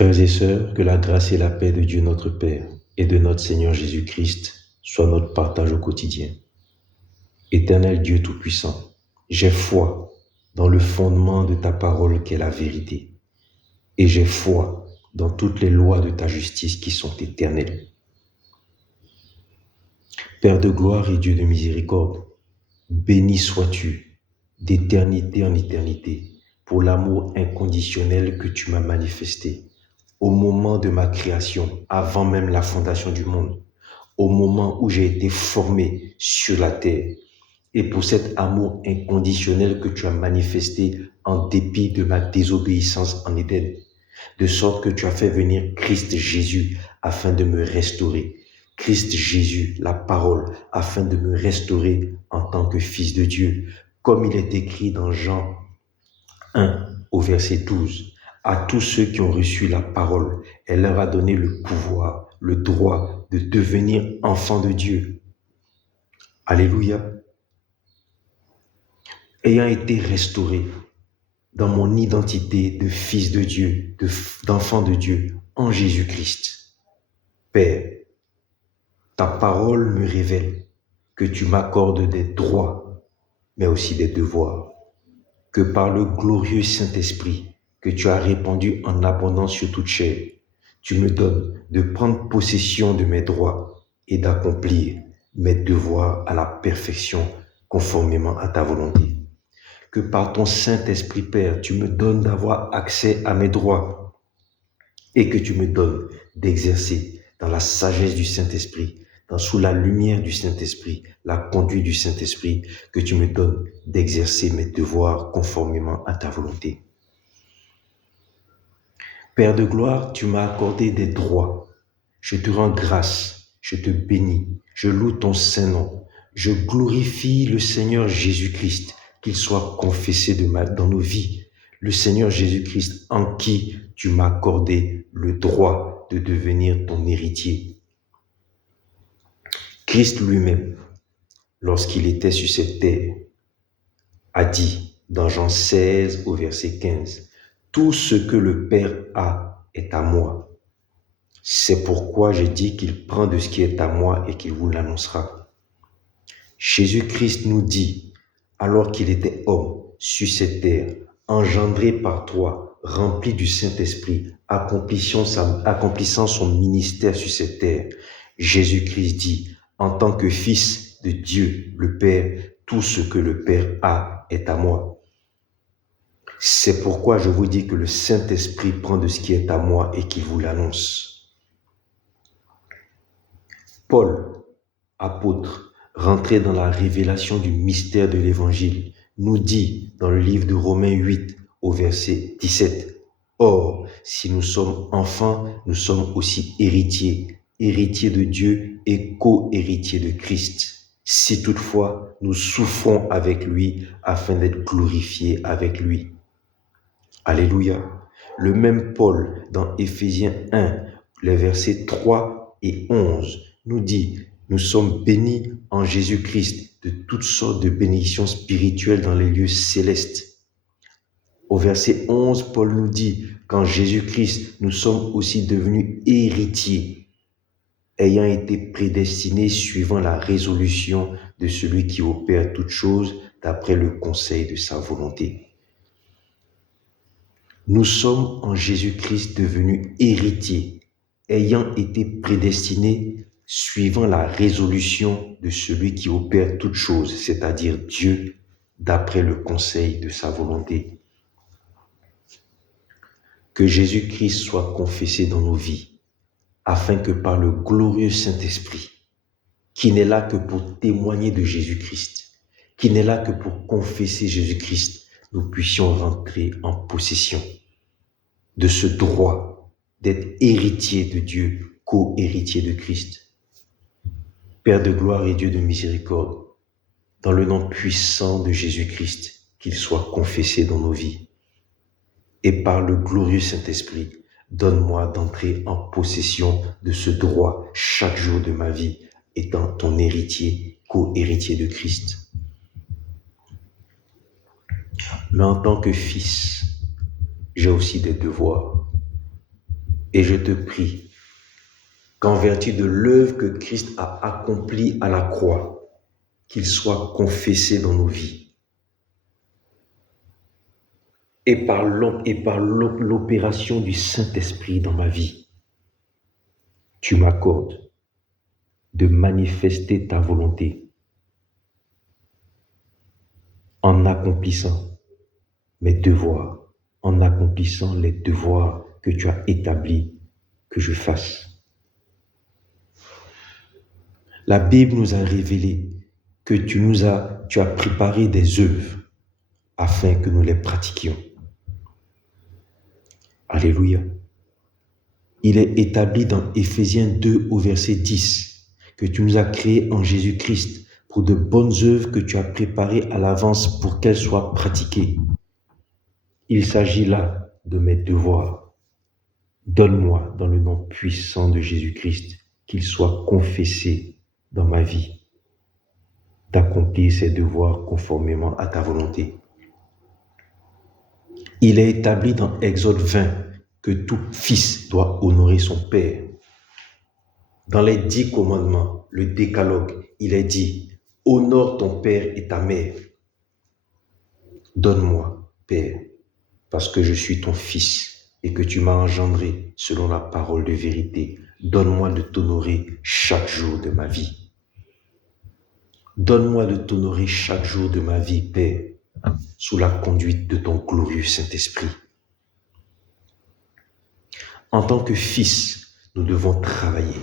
Frères et sœurs, que la grâce et la paix de Dieu notre Père et de notre Seigneur Jésus-Christ soient notre partage au quotidien. Éternel Dieu Tout-Puissant, j'ai foi dans le fondement de ta parole qu'est la vérité, et j'ai foi dans toutes les lois de ta justice qui sont éternelles. Père de gloire et Dieu de miséricorde, béni sois-tu d'éternité en éternité pour l'amour inconditionnel que tu m'as manifesté au moment de ma création, avant même la fondation du monde, au moment où j'ai été formé sur la terre, et pour cet amour inconditionnel que tu as manifesté en dépit de ma désobéissance en Éden, de sorte que tu as fait venir Christ Jésus afin de me restaurer. Christ Jésus, la parole, afin de me restaurer en tant que fils de Dieu, comme il est écrit dans Jean 1 au verset 12. À tous ceux qui ont reçu la parole, elle leur a donné le pouvoir, le droit de devenir enfants de Dieu. Alléluia. Ayant été restauré dans mon identité de fils de Dieu, d'enfant de Dieu en Jésus-Christ. Père, ta parole me révèle que tu m'accordes des droits, mais aussi des devoirs, que par le glorieux Saint-Esprit que tu as répandu en abondance sur toute chair, tu me donnes de prendre possession de mes droits et d'accomplir mes devoirs à la perfection conformément à ta volonté. Que par ton Saint-Esprit, Père, tu me donnes d'avoir accès à mes droits et que tu me donnes d'exercer dans la sagesse du Saint-Esprit, sous la lumière du Saint-Esprit, la conduite du Saint-Esprit, que tu me donnes d'exercer mes devoirs conformément à ta volonté. Père de gloire, tu m'as accordé des droits. Je te rends grâce, je te bénis, je loue ton Saint-Nom, je glorifie le Seigneur Jésus-Christ, qu'il soit confessé dans nos vies. Le Seigneur Jésus-Christ en qui tu m'as accordé le droit de devenir ton héritier. Christ lui-même, lorsqu'il était sur cette terre, a dit dans Jean 16 au verset 15, « Tout ce que le Père a est à moi. C'est pourquoi j'ai dit qu'il prend de ce qui est à moi et qu'il vous l'annoncera. » Jésus-Christ nous dit, alors qu'il était homme sur cette terre, engendré par toi, rempli du Saint-Esprit, accomplissant son ministère sur cette terre, Jésus-Christ dit, en tant que fils de Dieu, le Père, tout ce que le Père a est à moi. C'est pourquoi je vous dis que le Saint-Esprit prend de ce qui est à moi et qu'il vous l'annonce. Paul, apôtre, rentré dans la révélation du mystère de l'Évangile, nous dit dans le livre de Romains 8 au verset 17, « Or, si nous sommes enfants, nous sommes aussi héritiers, héritiers de Dieu et co-héritiers de Christ. Si toutefois nous souffrons avec lui afin d'être glorifiés avec lui. » Alléluia. Le même Paul, dans Éphésiens 1, les versets 3 et 11, nous dit, « Nous sommes bénis en Jésus-Christ de toutes sortes de bénédictions spirituelles dans les lieux célestes. » Au verset 11, Paul nous dit, « Qu'en Jésus-Christ, nous sommes aussi devenus héritiers, ayant été prédestinés suivant la résolution de celui qui opère toutes choses d'après le conseil de sa volonté. » Nous sommes en Jésus-Christ devenus héritiers, ayant été prédestinés suivant la résolution de celui qui opère toutes choses, c'est-à-dire Dieu, d'après le conseil de sa volonté. Que Jésus-Christ soit confessé dans nos vies, afin que par le glorieux Saint-Esprit, qui n'est là que pour témoigner de Jésus-Christ, qui n'est là que pour confesser Jésus-Christ, nous puissions rentrer en possession de ce droit d'être héritier de Dieu, co-héritier de Christ. Père de gloire et Dieu de miséricorde, dans le nom puissant de Jésus-Christ, qu'il soit confessé dans nos vies. Et par le glorieux Saint-Esprit, donne-moi d'entrer en possession de ce droit chaque jour de ma vie, étant ton héritier, co-héritier de Christ. Mais en tant que fils, j'ai aussi des devoirs. Et je te prie qu'en vertu de l'œuvre que Christ a accomplie à la croix, qu'il soit confessé dans nos vies. Et par l'opération du Saint-Esprit dans ma vie, tu m'accordes de manifester ta volonté en accomplissant mes devoirs, en accomplissant les devoirs que tu as établis que je fasse. La Bible nous a révélé que tu as préparé des œuvres afin que nous les pratiquions. Alléluia. Il est établi dans Éphésiens 2 au verset 10 que tu nous as créés en Jésus-Christ pour de bonnes œuvres que tu as préparées à l'avance pour qu'elles soient pratiquées. Il s'agit là de mes devoirs. Donne-moi, dans le nom puissant de Jésus-Christ, qu'il soit confessé dans ma vie, d'accomplir ces devoirs conformément à ta volonté. Il est établi dans Exode 20 que tout fils doit honorer son père. Dans les 10 commandements, le décalogue, il est dit « Honore ton père et ta mère ». Donne-moi, Père, parce que je suis ton fils et que tu m'as engendré selon la parole de vérité. Donne-moi de t'honorer chaque jour de ma vie. Donne-moi de t'honorer chaque jour de ma vie, Père, sous la conduite de ton glorieux Saint-Esprit. En tant que fils, nous devons travailler.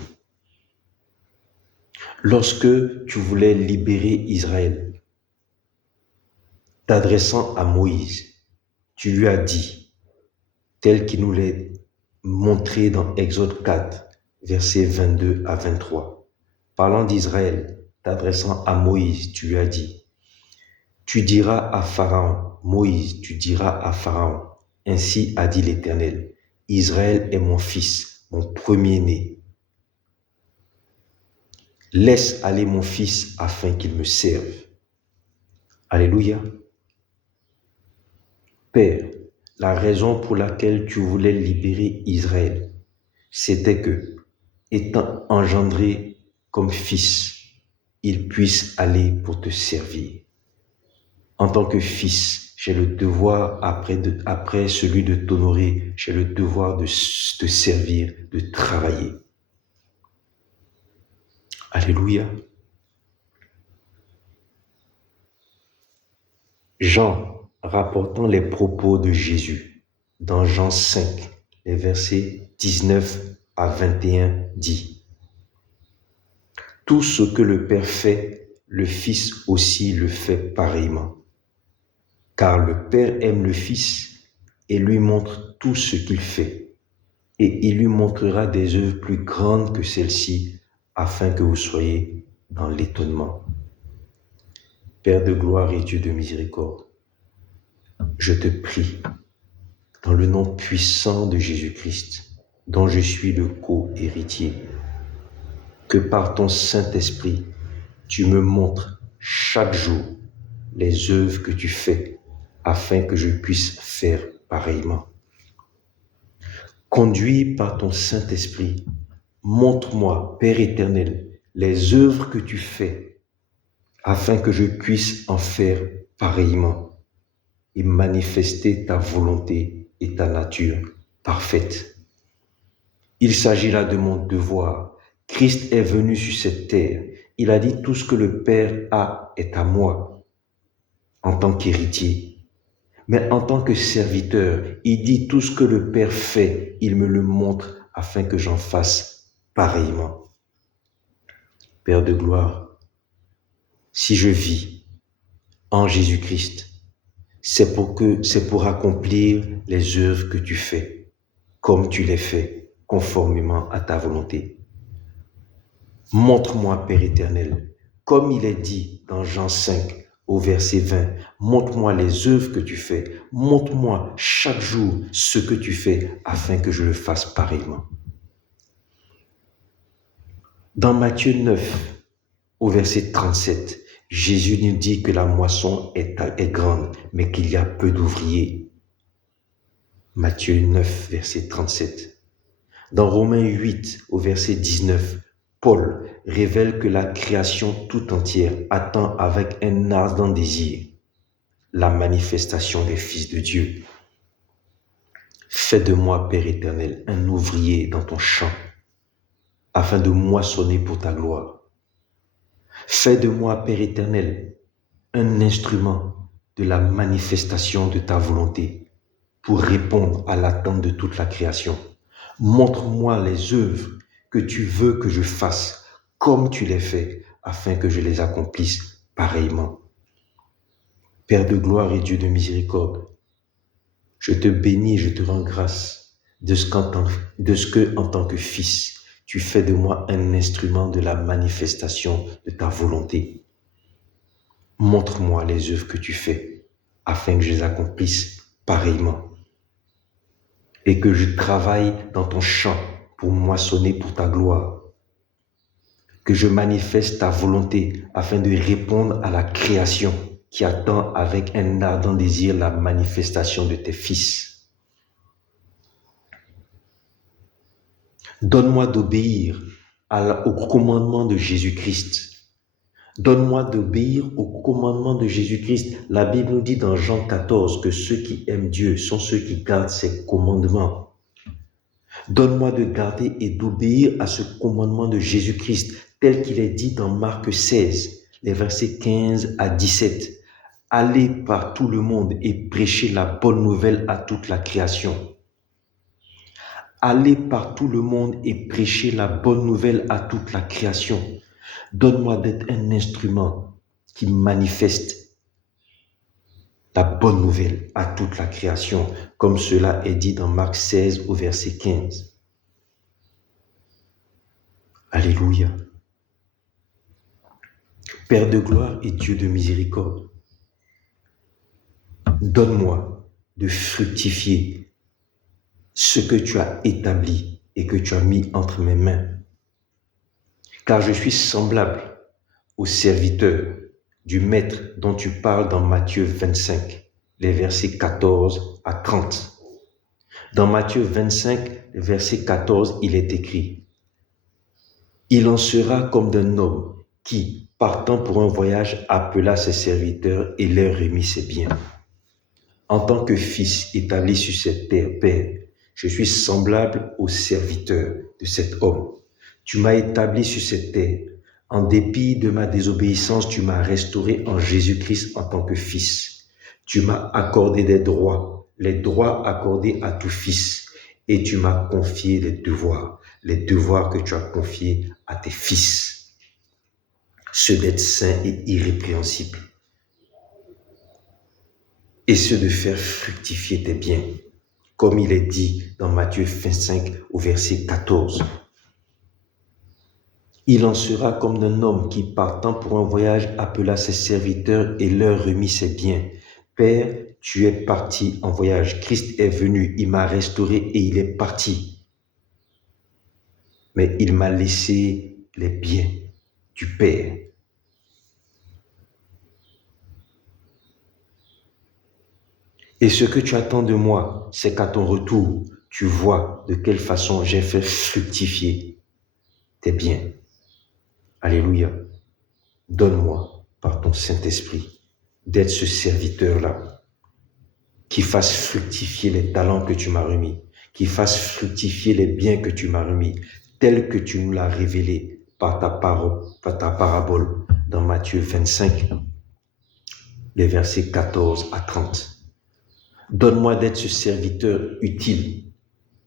Lorsque tu voulais libérer Israël, t'adressant à Moïse, tu lui as dit, tel qu'il nous l'est montré dans Exode 4, versets 22 à 23. Parlant d'Israël, t'adressant à Moïse, tu lui as dit, tu diras à Pharaon, Moïse, tu diras à Pharaon, ainsi a dit l'Éternel, Israël est mon fils, mon premier-né. Laisse aller mon fils afin qu'il me serve. Alléluia. Père, la raison pour laquelle tu voulais libérer Israël, c'était que, étant engendré comme fils, il puisse aller pour te servir. En tant que fils, j'ai le devoir, après celui de t'honorer, j'ai le devoir de te servir, de travailler. Alléluia. Jean, rapportant les propos de Jésus, dans Jean 5, les versets 19 à 21, dit « Tout ce que le Père fait, le Fils aussi le fait pareillement. Car le Père aime le Fils et lui montre tout ce qu'il fait, et il lui montrera des œuvres plus grandes que celles-ci, afin que vous soyez dans l'étonnement. Père de gloire et Dieu de miséricorde, je te prie, dans le nom puissant de Jésus-Christ, dont je suis le co-héritier, que par ton Saint-Esprit, tu me montres chaque jour les œuvres que tu fais, afin que je puisse faire pareillement. Conduit par ton Saint-Esprit, montre-moi, Père éternel, les œuvres que tu fais, afin que je puisse en faire pareillement et manifester ta volonté et ta nature parfaite. Il s'agit là de mon devoir. Christ est venu sur cette terre. Il a dit tout ce que le Père a est à moi en tant qu'héritier. Mais en tant que serviteur, il dit tout ce que le Père fait, il me le montre afin que j'en fasse pareillement. Père de gloire, si je vis en Jésus-Christ, c'est pour accomplir les œuvres que tu fais, comme tu les fais, conformément à ta volonté. Montre-moi, Père éternel, comme il est dit dans Jean 5, au verset 20, montre-moi les œuvres que tu fais, montre-moi chaque jour ce que tu fais, afin que je le fasse pareillement. Dans Matthieu 9, au verset 37, Jésus nous dit que la moisson est grande, mais qu'il y a peu d'ouvriers. Matthieu 9, verset 37. Dans Romains 8, au verset 19, Paul révèle que la création tout entière attend avec un ardent désir la manifestation des fils de Dieu. Fais de moi, Père éternel, un ouvrier dans ton champ, afin de moissonner pour ta gloire. Fais de moi, Père éternel, un instrument de la manifestation de ta volonté pour répondre à l'attente de toute la création. Montre-moi les œuvres que tu veux que je fasse comme tu les fais, afin que je les accomplisse pareillement. Père de gloire et Dieu de miséricorde, je te bénis et je te rends grâce de ce que, en tant que fils, tu fais de moi un instrument de la manifestation de ta volonté. Montre-moi les œuvres que tu fais, afin que je les accomplisse pareillement. Et que je travaille dans ton champ pour moissonner pour ta gloire. Que je manifeste ta volonté afin de répondre à la création qui attend avec un ardent désir la manifestation de tes fils. Donne-moi d'obéir au commandement de Jésus-Christ. Donne-moi d'obéir au commandement de Jésus-Christ. La Bible nous dit dans Jean 14 que ceux qui aiment Dieu sont ceux qui gardent ses commandements. Donne-moi de garder et d'obéir à ce commandement de Jésus-Christ, tel qu'il est dit dans Marc 16, les versets 15 à 17. Allez par tout le monde et prêchez la bonne nouvelle à toute la création. Allez par tout le monde et prêchez la bonne nouvelle à toute la création. Donne-moi d'être un instrument qui manifeste la bonne nouvelle à toute la création, comme cela est dit dans Marc 16 au verset 15. Alléluia. Père de gloire et Dieu de miséricorde, donne-moi de fructifier ce que tu as établi et que tu as mis entre mes mains. Car je suis semblable au serviteur du Maître dont tu parles dans Matthieu 25, les versets 14 à 30. Dans Matthieu 25, verset 14, il est écrit « Il en sera comme d'un homme qui, partant pour un voyage, appela ses serviteurs et leur remit ses biens. En tant que fils établi sur cette terre, Père, je suis semblable au serviteur de cet homme. Tu m'as établi sur cette terre. En dépit de ma désobéissance, tu m'as restauré en Jésus-Christ en tant que fils. Tu m'as accordé des droits, les droits accordés à tout fils. Et tu m'as confié les devoirs que tu as confiés à tes fils. Ceux d'être saints et irrépréhensibles. Et ceux de faire fructifier tes biens, comme il est dit dans Matthieu 25 au verset 14. Il en sera comme d'un homme qui, partant pour un voyage, appela ses serviteurs et leur remit ses biens. Père, tu es parti en voyage. Christ est venu, il m'a restauré et il est parti. Mais il m'a laissé les biens du Père. Et ce que tu attends de moi, c'est qu'à ton retour, tu vois de quelle façon j'ai fait fructifier tes biens. Alléluia. Donne-moi, par ton Saint-Esprit, d'être ce serviteur-là, qui fasse fructifier les talents que tu m'as remis, qui fasse fructifier les biens que tu m'as remis, tels que tu nous l'as révélé par ta parabole dans Matthieu 25, les versets 14 à 30. Donne-moi d'être ce serviteur utile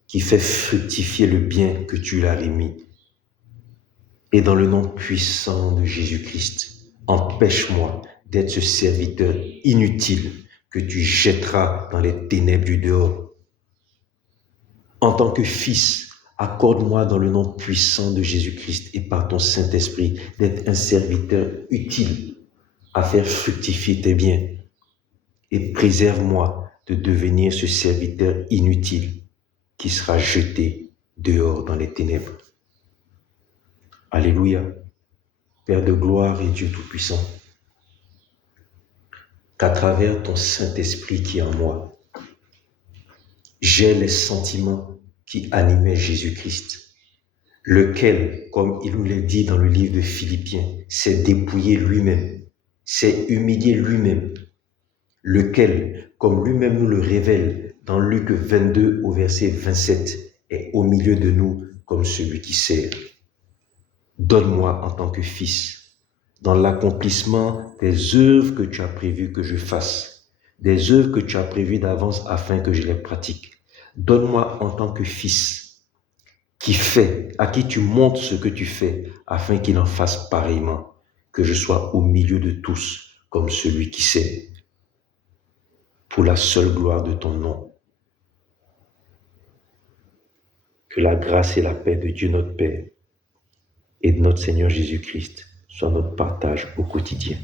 qui fait fructifier le bien que tu l'as remis. Et dans le nom puissant de Jésus-Christ, empêche-moi d'être ce serviteur inutile que tu jetteras dans les ténèbres du dehors. En tant que fils, accorde-moi dans le nom puissant de Jésus-Christ et par ton Saint-Esprit d'être un serviteur utile à faire fructifier tes biens. Et préserve-moi de devenir ce serviteur inutile qui sera jeté dehors dans les ténèbres. Alléluia. Père de gloire et Dieu Tout-Puissant, qu'à travers ton Saint-Esprit qui est en moi, j'ai les sentiments qui animait Jésus-Christ, lequel, comme il nous l'a dit dans le livre de Philippiens, s'est dépouillé lui-même, s'est humilié lui-même, lequel, comme lui-même nous le révèle dans Luc 22 au verset 27, est au milieu de nous comme celui qui sert. Donne-moi en tant que fils, dans l'accomplissement des œuvres que tu as prévu que je fasse, des œuvres que tu as prévues d'avance afin que je les pratique. Donne-moi en tant que fils qui fait, à qui tu montres ce que tu fais, afin qu'il en fasse pareillement, que je sois au milieu de tous comme celui qui sert, pour la seule gloire de ton nom. Que la grâce et la paix de Dieu notre Père et de notre Seigneur Jésus-Christ soient notre partage au quotidien.